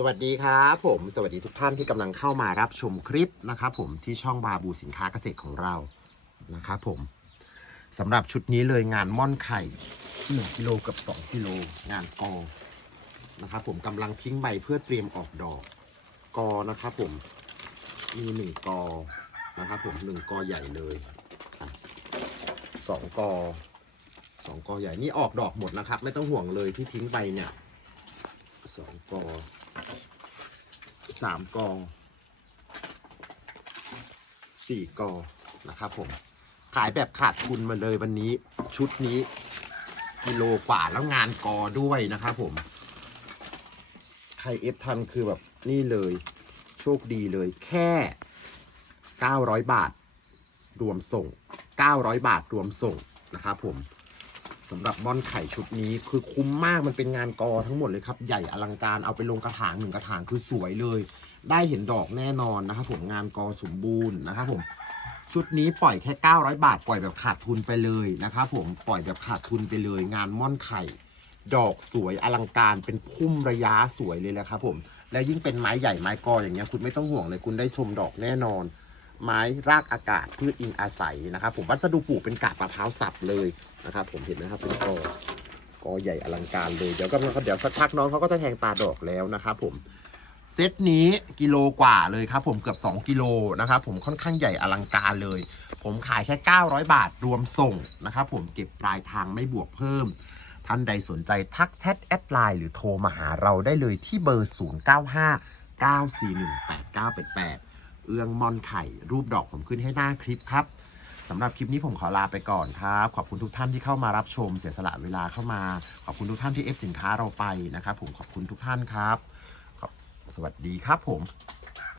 สวัสดีครับผมสวัสดีทุกท่านที่กำลังเข้ามารับชมคลิปนะครับผมที่ช่องบาบูสินค้าเกษตรของเรานะครับผมสำหรับชุดนี้เลยงานม่อนไข่1กิโลกับ 2กิโลงานกอนะครับผมกำลังทิ้งใบเพื่อเตรียมออกดอก กอนะครับผมมีหนึ่งกอนะครับผมหนึ่งกอใหญ่เลยอะสองกอสองกอใหญ่นี่ออกดอกหมดนะครับ ไม่ต้องห่วงเลยที่ทิ้งไปเนี่ยสองกอ สามกองสี่กอนะครับผม ขายแบบขาดทุนมาเลยวันนี้ชุดนี้ กิโลกว่าแล้วงานกอด้วยนะครับผม ใครเอฟทันคือแบบนี่เลย โชคดีเลยแค่ 900 บาท รวมส่ง 900 บาทรวมส่งนะครับผม สำหรับมอนไข่ชุดนี้คือคุ้มมากมันเป็นงานกอทั้งหมดเลยครับ ใหญ่อลังการเอาไปลงกระถางหนึ่งกระถางคือสวยเลย ได้เห็นดอกแน่นอนนะครับผมงานกอสมบูรณ์นะครับผมชุดนี้ปล่อยแค่ 900 บาท ปล่อยแบบขาดทุนไปเลยนะครับผมปล่อยแบบขาดทุนไปเลย งานม่อนไข่ ดอกสวยอลังการเป็นพุ่มระยะสวยเลยแหละครับผมแล้วยิ่งเป็นไม้ใหญ่ไม้กออย่างเงี้ยคุณไม่ต้องห่วงเลยคุณได้ชมดอกแน่นอน ไม้รากอากาศพืชอิงอาศัยนะครับ ผมวัสดุปลูกเป็นกาบมะพร้าวสับเลยนะครับ ผมเห็นนะครับเป็นกอกอใหญ่อลังการเลยเดี๋ยวก็เดี๋ยวสักพักน้องเขาก็จะแทงตาดอกแล้วนะครับ ผมเซตนี้กิโลกว่าเลยครับ ผมเกือบ 2 กิโลนะครับผมค่อนข้างใหญ่อลังการเลย ผมขายแค่ 900 บาทรวมส่งนะครับ ผมเก็บปลายทางไม่บวกเพิ่ม ท่านใดสนใจทักแชทแอดไลน์หรือโทรมาหาเราได้เลยที่เบอร์ 0959418988 เอื้องมอนไข่ รูปดอกผมขึ้นให้หน้าคลิปครับสำหรับคลิปนี้ผมขอลาไปก่อนครับ ขอบคุณทุกท่านที่เข้ามารับชม เสียสละเวลาเข้ามา ขอบคุณทุกท่านที่เอฟสินค้าเราไปนะครับผมขอบคุณทุกท่านครับ สวัสดีครับผม